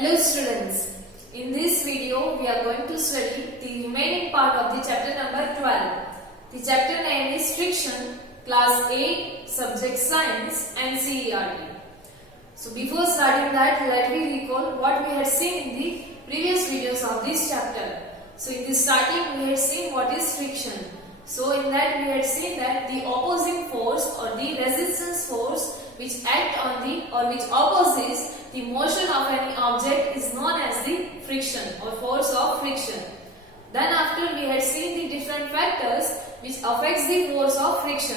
Hello students, in this video we are going to study the remaining part of the chapter number 12. The chapter name is Friction, class 8, subject Science and CERT. So before starting that, let me recall what we had seen in the previous videos of this chapter. So in the starting we had seen what is friction. So in that we had seen that the opposing force or the resistance force which act on the or which opposes the motion of any object is known as the friction or force of friction. Then after we had seen the different factors which affects the force of friction.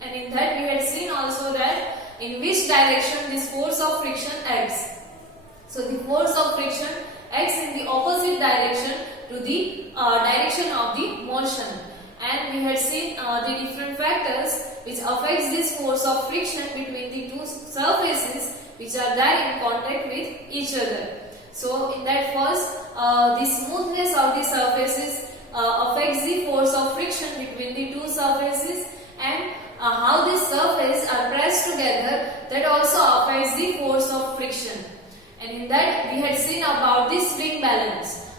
And in that we had seen also that in which direction this force of friction acts. So the force of friction acts in the opposite direction to the direction of the motion. And we had seen the different factors which affects this force of friction between the two surfaces which are there in contact with each other. So in that first, the smoothness of the surfaces affects the force of friction between the two surfaces, and how these surfaces are pressed together, that also affects the force of friction. And in that we had seen about the spring balance.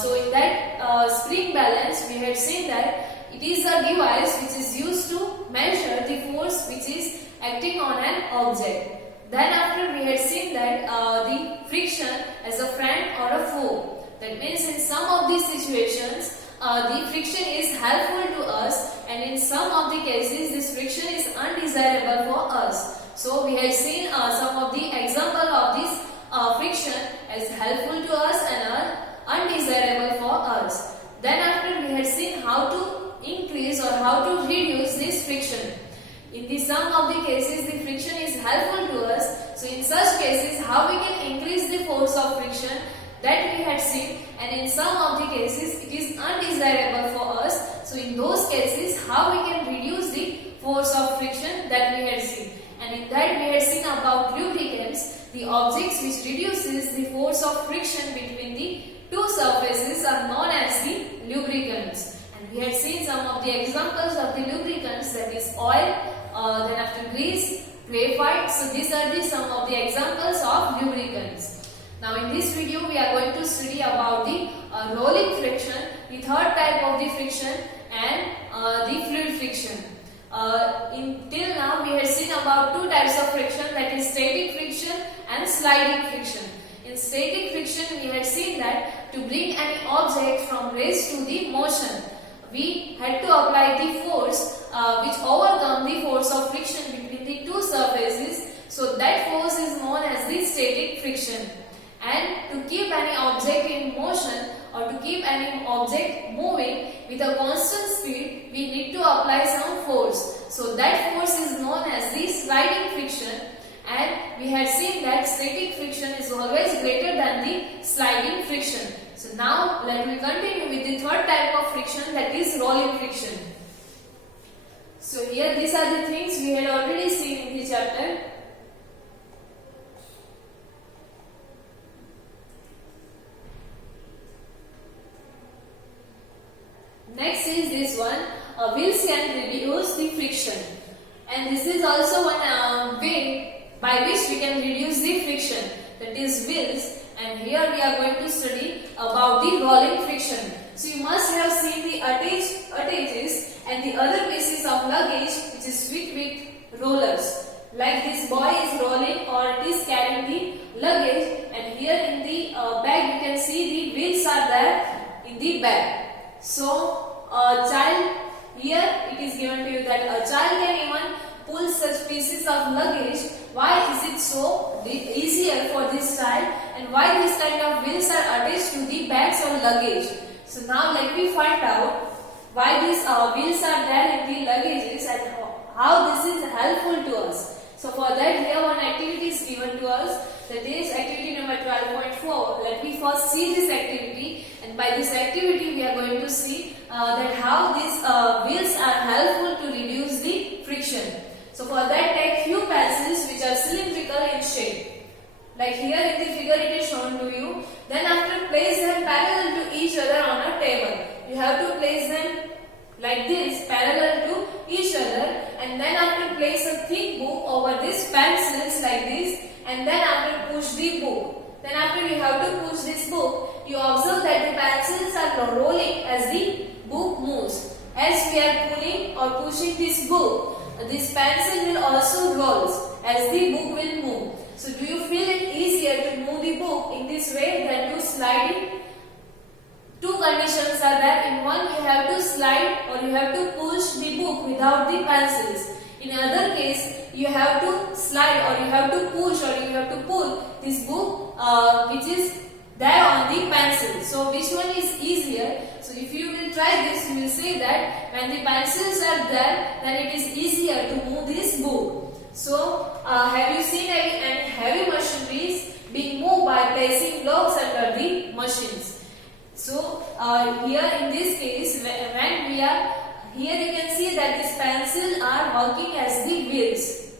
So in that spring balance we had seen that it is a device which is used to measure the force which is acting on an object. Then after we had seen that the friction as a friend or a foe. That means in some of these situations the friction is helpful to us, and in some of the cases this friction is undesirable for us. So we had seen some of the example of this friction as helpful to us and undesirable for us. Then after we had seen how to increase or how to reduce this friction. In the some of the cases the friction is helpful to us. So in such cases how we can increase the force of friction, that we had seen, and in some of the cases it is undesirable for us. So in those cases how we can reduce the force of friction, that we had seen. And in that we had seen about lubricants, the objects which reduces the force of friction between the two surfaces are known as the lubricants. And we had seen some of the examples of the lubricants, that is oil, then after grease, graphite. So these are the some of the examples of lubricants. Now in this video we are going to study about the rolling friction, the third type of the friction, and the fluid friction. Till now we had seen about two types of friction, that is static friction and sliding friction. In static friction we had seen that to bring any object from rest to the motion, we had to apply the force which overcome the force of friction between the two surfaces. So that force is known as the static friction. And to keep any object in motion or to keep any object moving with a constant speed, we need to apply some force. So that force is known as the sliding friction. And we had seen that static friction is always greater than the sliding friction. So now let me continue with the third type of friction, that is rolling friction. So here these are the things we had already seen in the chapter. Next is this one, wheels can reduce the friction. And this is also one way by which we can reduce the friction, that is wheels. And here we are going to study about the rolling friction. So you must have seen the attaches and the other pieces of luggage which is fitted with rollers. Like this boy is rolling or it is carrying the luggage, and here in the bag you can see the wheels are there in the bag. So a child, here it is given to you that a child can even pull such pieces of luggage. Why is it so easier for this child, and why this kind of wheels are attached to the bags or luggage? So now let me find out why these wheels are there in the luggages and how this is helpful to us. So for that here one activity is given to us, that is activity number 12.4. Let me first see this activity, and by this activity we are going to see that how these wheels are helpful to reduce the friction. So for that take few pencils which are cylindrical in shape. Like here in the figure it is shown to you. Then after place them parallel to each other on a table. You have to place them like this parallel to each other, and then after place a thick book over these pencils like this, and then after push the book. Then after you observe that the pencils are rolling as the book moves. As we are pulling or pushing this book, this pencil will also roll as the book will move. So do you feel it easier to move the book in this way than to slide it? Two conditions are there. In one, you have to slide or you have to push the book without the pencils. In other case, you have to slide or you have to push or you have to pull this book which is there on the pencil. So which one is easier? So if you will try this, you will say that when the pencils are there, then it is easier to move this book. So have you seen any heavy machineries being moved by placing blocks under the machines? So here in this case, when we are here, you can see that these pencils are working as the wheels.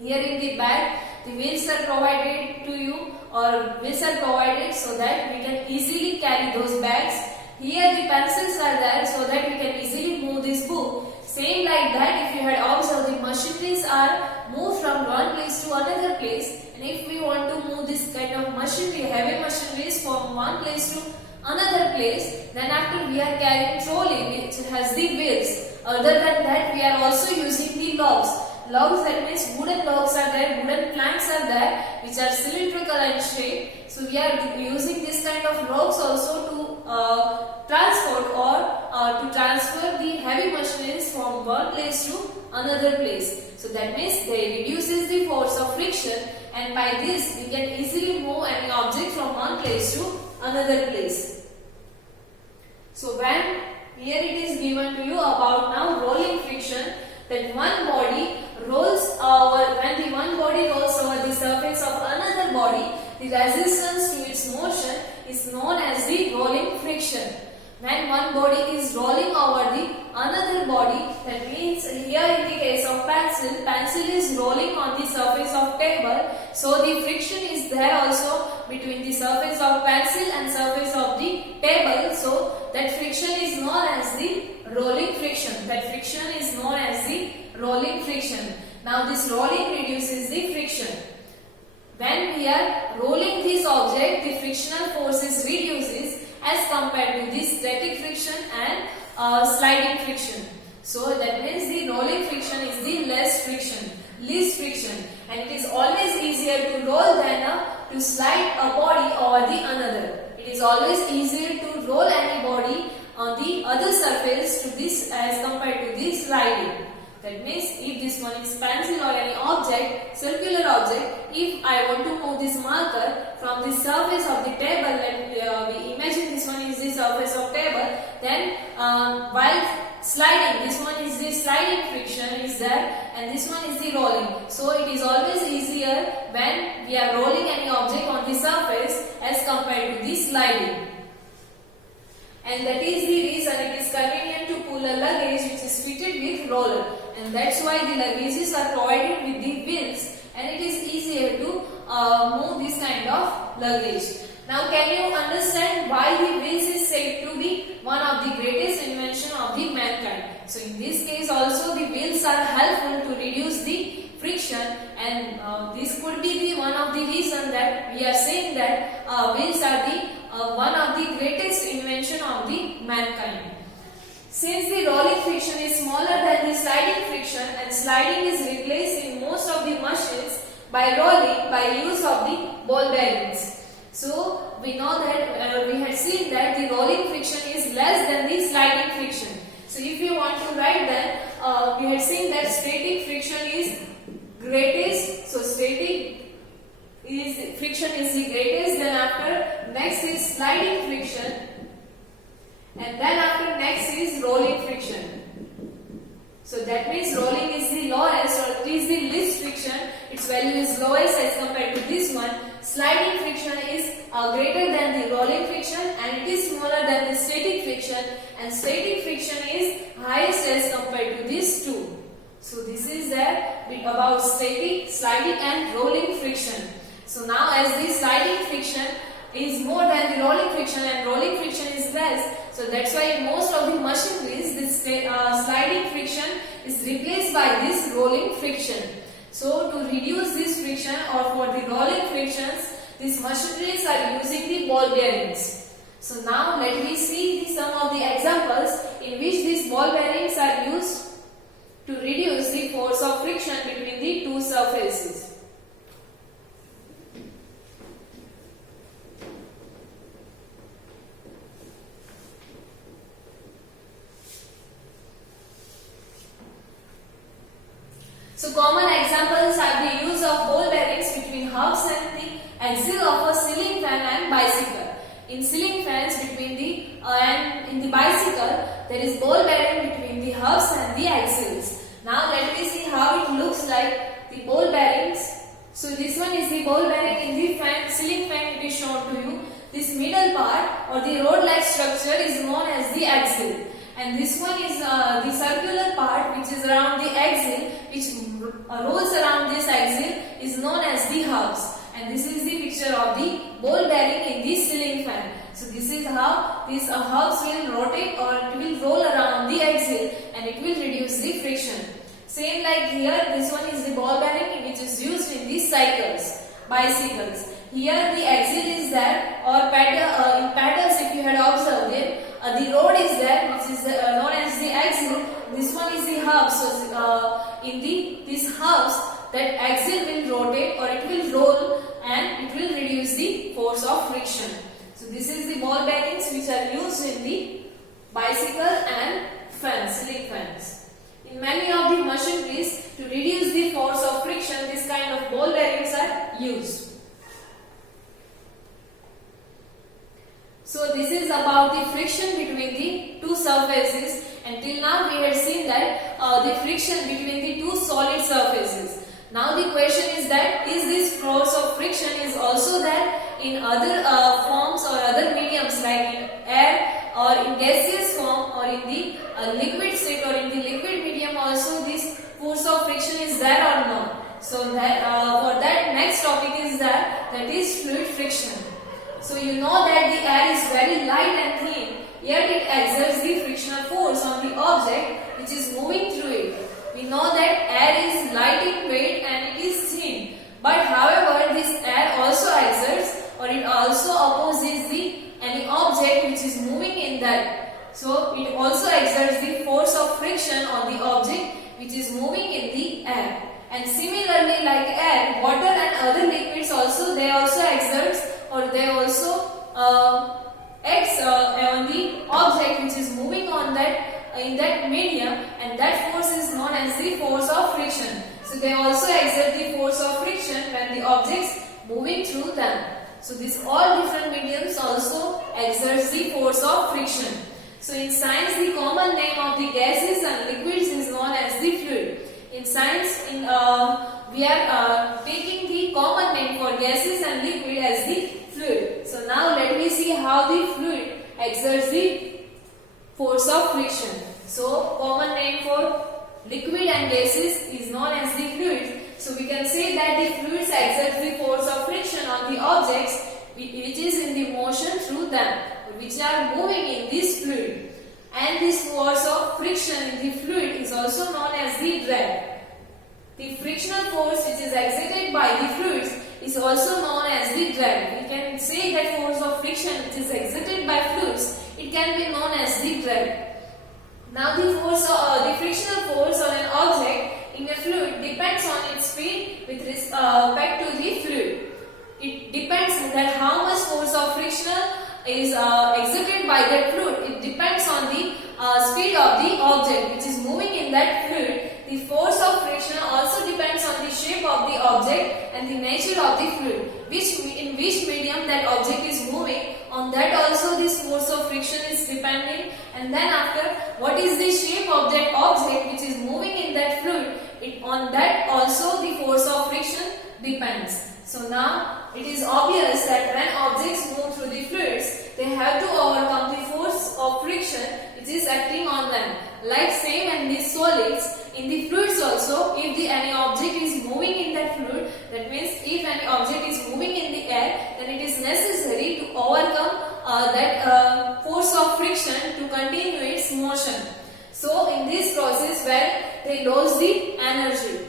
Here in the bag, the wheels are provided to you, or wheels are provided so that we can easily carry those bags. Here the pencils are there so that we can easily move this book. Same like that, if you had observed, the machineries are moved from one place to another place, and if we want to move this kind of machinery, heavy machineries from one place to another place, then after we are carrying trolley which has the wheels. Other than that, we are also using the logs. Logs, that means wooden logs are there, wooden planks are there which are cylindrical in shape. So we are using this kind of logs also to transport or to transfer the heavy machineries from one place to another place. So that means they reduces the force of friction, and by this we can easily move any object from one place to another place. So when here it is given to you about now rolling friction, that one body rolls over, when the one body rolls over the surface of another body, the resistance to its motion is known as the rolling friction. When one body is rolling over the another body, that means here in the case of pencil is rolling on the surface of table, so the friction is there also between the surface of pencil and surface of the table, so that friction is known as the rolling friction. That friction is known as the rolling friction. Now this rolling reduces the friction. When we are rolling this object, the frictional forces reduces as compared to the static friction and sliding friction. So that means the rolling friction is the least friction, and it is always easier to roll than to slide a body over the another. It is always easier to roll any body on the other surface to this as compared to the sliding. That means if this one is pencil or any object, circular object, if I want to move this marker from the surface of the table, and we imagine this one is the surface of table, then while sliding, this one is the sliding friction is there and this one is the rolling. So it is always easier when we are rolling any object on the surface as compared to the sliding. And that is the reason it is convenient to pull a luggage which is fitted with roller, and that's why the luggages are provided with the wheels, and it is easier to move this kind of luggage. Now can you understand why the wheels is said to be one of the greatest invention of the mankind? So in this case also the wheels are helpful to reduce the friction, and this could be the one of the reason that we are saying that wheels are the one of the greatest invention of the mankind. Since the rolling friction is smaller than the sliding friction, and sliding is replaced in most of the machines by rolling by use of the ball bearings. So we know that we had seen that the rolling friction is less than the sliding friction. So if you want to write that, we had seen that static friction is greatest. So static is friction is the greatest, then after next is sliding friction, and then after next is rolling friction. So that means rolling is the lowest, or it is the least friction, its value is lowest as compared to this one. Sliding friction is greater than the rolling friction, and it is smaller than the static friction, and static friction is highest as compared to these two. So this is that bit about static, sliding and rolling friction. So now as the sliding friction is more than the rolling friction and rolling friction is less, so that's why in most of the machineries this sliding friction is replaced by this rolling friction. So to reduce this friction or for the rolling frictions, these machineries are using the ball bearings. So now let me see some of the examples in which these ball bearings are used to reduce the force of friction between the two surfaces. So common examples are the use of ball bearings between hubs and the axle of a ceiling fan and bicycle. In ceiling fans between the and in the bicycle there is ball bearing between the hubs and the axles. Now let me see how it looks like the ball bearings. So this one is the ball bearing in the fan, ceiling fan it is shown to you. This middle part or the rod-like structure is known as the axle. And this one is the circular part which is around the axle, which rolls around this axle, is known as the hubs. And this is the picture of the ball bearing in the ceiling fan. So this is how these hubs will rotate or it will roll around the axle and it will reduce the friction. Same like here, this one is the ball bearing which is used in the cycles, bicycles. Here the axle is there, or in paddles if you had observed it, the rod is there which is known as the axle. This one is the hub. So in these hubs, that axle will rotate or it will roll and it will reduce the force of friction. So this is the ball bearings which are used in the bicycle and fans, ceiling fans. In many of the machineries, to reduce the force of friction, this kind of ball bearings are used. So this is about the friction between the two surfaces. Until now we had seen that the friction between the two solid surfaces. Now the question is that is this force of friction is also there in other forms or other mediums like in air or in gaseous form or in the liquid state or in the liquid medium also this force of friction is there or not. So that for that next topic is that is fluid friction. So you know that the air is very light and thin, yet it exerts the frictional force on the object which is moving through it. We know that air is light in weight and it is thin. But however, this air also exerts or it also opposes any object which is moving in that. So it also exerts the force of friction on the object which is moving in the air. And similarly, like air, water and other liquids also exerts or they also acts on the object which is moving on that in that medium, and that force is known as the force of friction. So they also exert the force of friction when the objects moving through them. So these all different mediums also exerts the force of friction. So in science, the common name of the gases and liquids is known as the fluid. In science, we are taking the common name for gases and liquid as the fluid. So now let me see how the fluid exerts the force of friction. So common name for liquid and gases is known as the fluids. So we can say that the fluids exert the force of friction on the objects which is in the motion through them, which are moving in this fluid. And this force of friction in the fluid is also known as the drag. The frictional force which is exerted by the fluids is also known as the drag. We can say that force of friction which is exerted by fluids, it can be known as the drag. Now the frictional force on an object in a fluid depends on its speed with respect to the fluid. It depends that how much force of friction is exerted by that fluid. It depends on the speed of the object which is moving in that fluid. The force of friction also depends on the shape of the object and the nature of the fluid, in which medium that object is moving. On that also this force of friction is depending. And then after, what is the shape of that object which is moving in that fluid, on that also the force of friction depends. So now it is obvious that when objects move through the fluids, they have to overcome the force of friction which is acting on them. Like same in these solids, in the fluids also, if any object is moving in that fluid, that means if any object is moving in the air, then it is necessary to overcome that force of friction to continue its motion. So in this process where they lose the energy.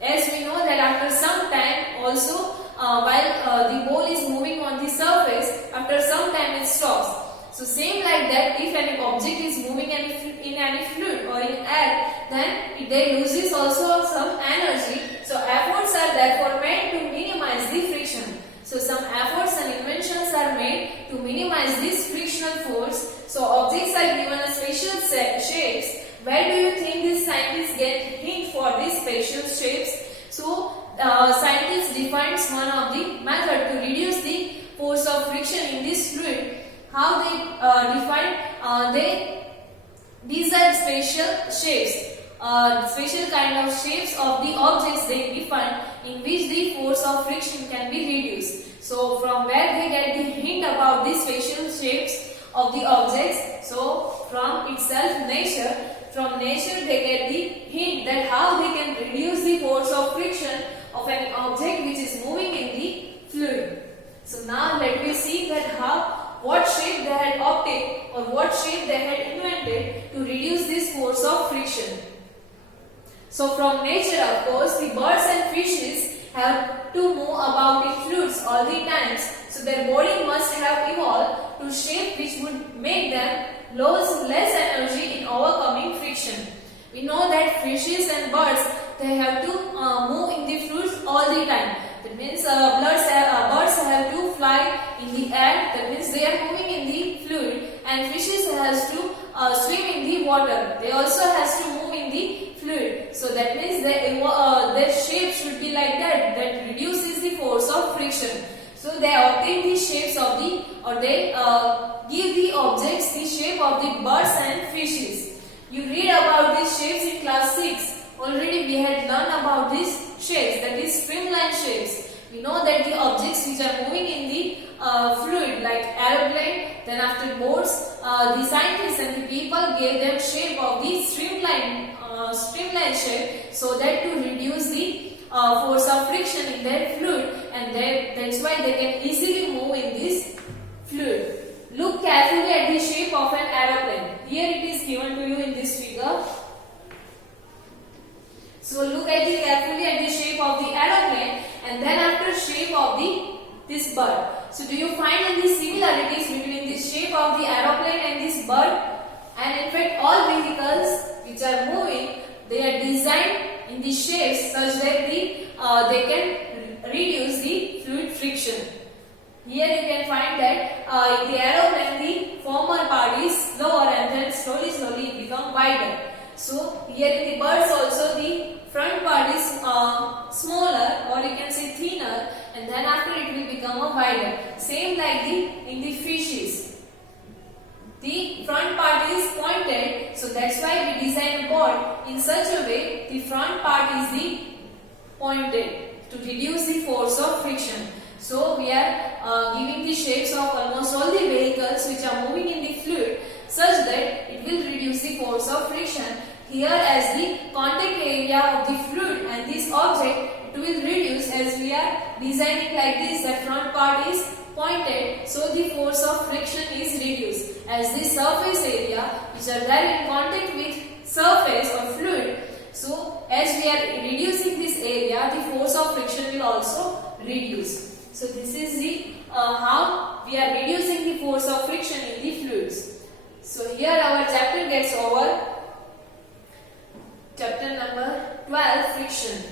As we know that after some time also while the ball is moving on the surface, after some time it stops. So same like that, if any object is moving in any fluid or in air, then they loses also some energy. So efforts are therefore made to minimize the friction. So some efforts and inventions are made to minimize this frictional force. So objects are given a special shapes. Where do you think these scientists get hint for these special shapes? So scientists defines one of the method to reduce the force of friction in this fluid. How they define? These are special shapes, special kind of shapes of the objects they define in which the force of friction can be reduced. So from where they get the hint about these special shapes of the objects? So from itself nature. From nature they get the hint that how they can reduce the force of friction of an object which is moving in the fluid. So now let me see that what shape they had opted or what shape they had invented to reduce this force of friction. So from nature, of course, the birds and fishes have to move about in fluids all the times. So their body must have evolved to shape which would make them lose less energy in overcoming friction. We know that fishes and birds, they have to move in the fluids all the time. That means birds have to fly in the air. That means they are moving in the fluid, and fishes has to swim in the water. They also has to move in the fluid. So that means their shape should be like that. That reduces the force of friction. So they obtain the shapes of the, or they give the objects the shape of the birds and fishes. You read about these shapes in class 6. Already we had learned about these shapes, that is streamline shapes. We know that the objects which are moving in the fluid like aeroplane, then after boats, the scientists and the people gave them shape of the streamline shape, so that to reduce the force of friction in their fluid, and that's why they can easily move in this fluid. Look carefully at the shape of an aeroplane. Here it is given to you in this figure. So look carefully at the shape of the aeroplane, and then after shape of this bird. So do you find any similarities between the shape of the aeroplane and this bird? And in fact all vehicles which are moving, they are designed in the shapes such that they can reduce the fluid friction. Here you can find that in the aeroplane the former part is lower and then slowly it becomes wider. So here in the birds also the front part is smaller, or you can say thinner, and then after it will become a wider. Same like in the fishes. The front part is pointed, so that's why we design a board in such a way the front part is the pointed to reduce the force of friction. So we are giving the shapes of almost all the vehicles which are moving in the fluid such that it will reduce the force of friction. Here as the contact area of the fluid and this object, it will reduce as we are designing like this. The front part is pointed, so the force of friction is reduced. As the surface area which are there in contact with surface or fluid, so as we are reducing this area, the force of friction will also reduce. So this is the how we are reducing the force of friction in the fluids. So here our chapter gets over. Chapter number 12, friction.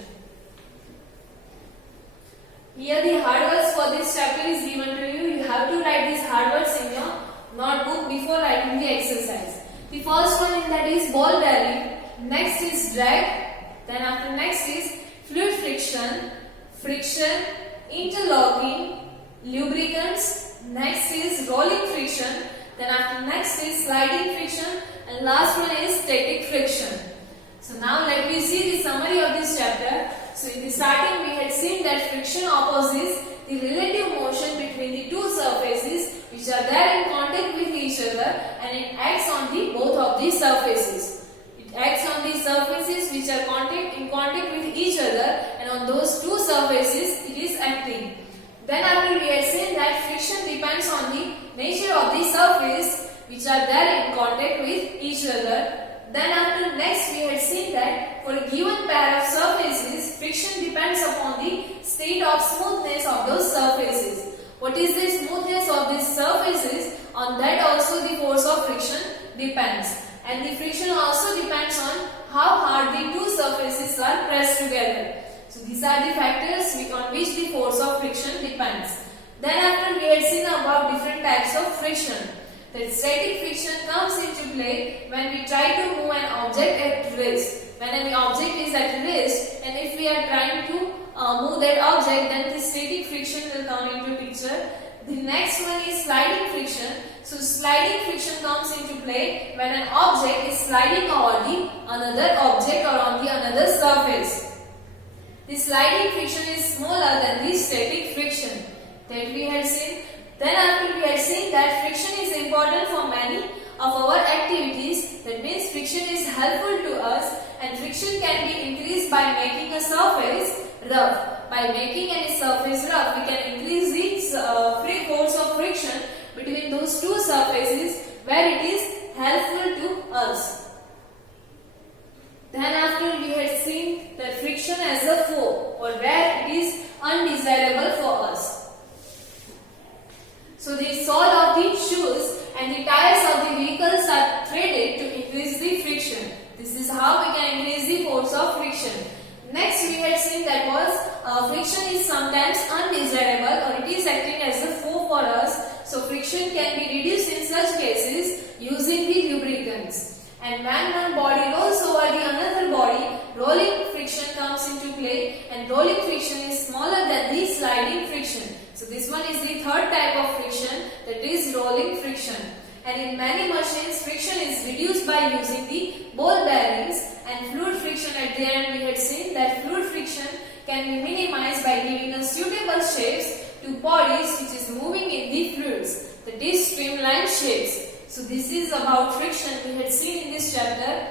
Here the hard words for this chapter is given to you. You have to write these hard words in your notebook before writing the exercise. The first one in that is ball bearing. Next is drag. Then after next is fluid friction, interlocking, lubricants. Next is rolling friction. Then after next is sliding friction, and last one is static friction. So now let me see the summary of this chapter. So in the starting we had seen that friction opposes the relative motion between the two surfaces which are there in contact with each other, and it acts on the both of these surfaces. It acts on the surfaces which are in contact with each other, and on those two surfaces it is acting. Then after we had seen that friction depends on the nature of the surface which are there in contact with each other. Then after next we had seen that for a given pair of surfaces, friction depends upon the state of smoothness of those surfaces. What is the smoothness of these surfaces? On that also friction depends, and the friction also depends on how hard the two surfaces are pressed together. So these are the factors on which the force of friction depends. Then after we had seen about different types of friction. That static friction comes into play when we try to move an object at rest. When an object is at rest, and if we are trying to move that object, then the static friction will come into picture. The next one is sliding friction. So sliding friction comes into play when an object is sliding over the another object or on the another surface. The sliding friction is smaller than the static friction that we had seen. Then after we had seen that friction is important for many of our activities. That means friction is helpful to us, and friction can be increased by making a surface rough. By making any surface rough, we can increase the free force of friction between those two surfaces where it is helpful to us. Then after we had seen that friction as a foe, or where it is undesirable for us. So the sole of the shoes and the tires of the vehicles are threaded to increase the friction. This is how we can increase the force of friction. Next we had seen that was friction is sometimes undesirable, or it is acting as a foe for us. So friction can be reduced in such cases using the lubricants. And when one body rolls over the another body, rolling friction comes into play, and rolling friction is smaller than the sliding friction. So this one is the third type of friction, that is rolling friction. And in many machines, friction is reduced by using the ball bearings, and fluid friction at the end we had seen that fluid friction can be minimized by giving a suitable shapes to bodies which is moving in the fluids, that is streamlined shapes. So this is about friction we had seen in this chapter.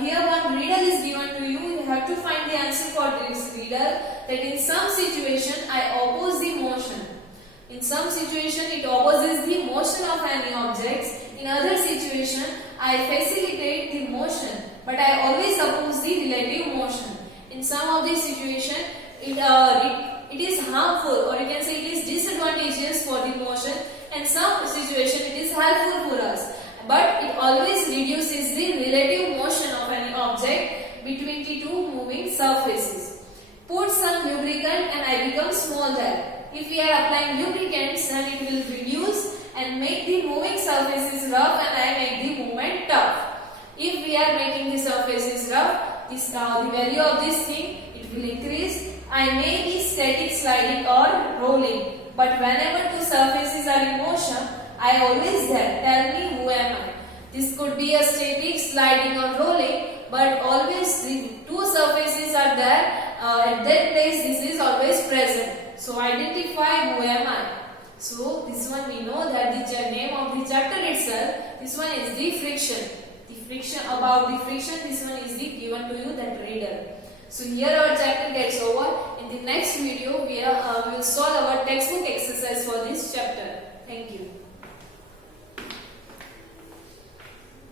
Here one riddle is given to you. You have to find the answer for this riddle. That in some situation I oppose the motion. In some situation it opposes the motion of any objects. In other situation I facilitate the motion, but I always oppose the relative motion. In some of the situation it is harmful, or you can say it is disadvantageous for the motion, and some situation it is helpful for us, but it always reduces the relative motion of an object between the two moving surfaces. Put some lubricant and I become small there. If we are applying lubricants, then it will reduce and make the moving surfaces rough, and I make the movement tough. If we are making the surfaces rough, the value of this thing it will increase. I may be static, sliding or rolling, but whenever two surfaces are in motion, I always there. Tell me who am I? This could be a static, sliding or rolling, but always the two surfaces are there. At that place this is always present. So identify who am I. So this one we know that the name of the chapter itself, this one is the friction. The friction, about the friction, this one is the given to you, that riddle. So here our chapter gets over. In the next video we will solve our textbook exercise for this chapter. Thank you.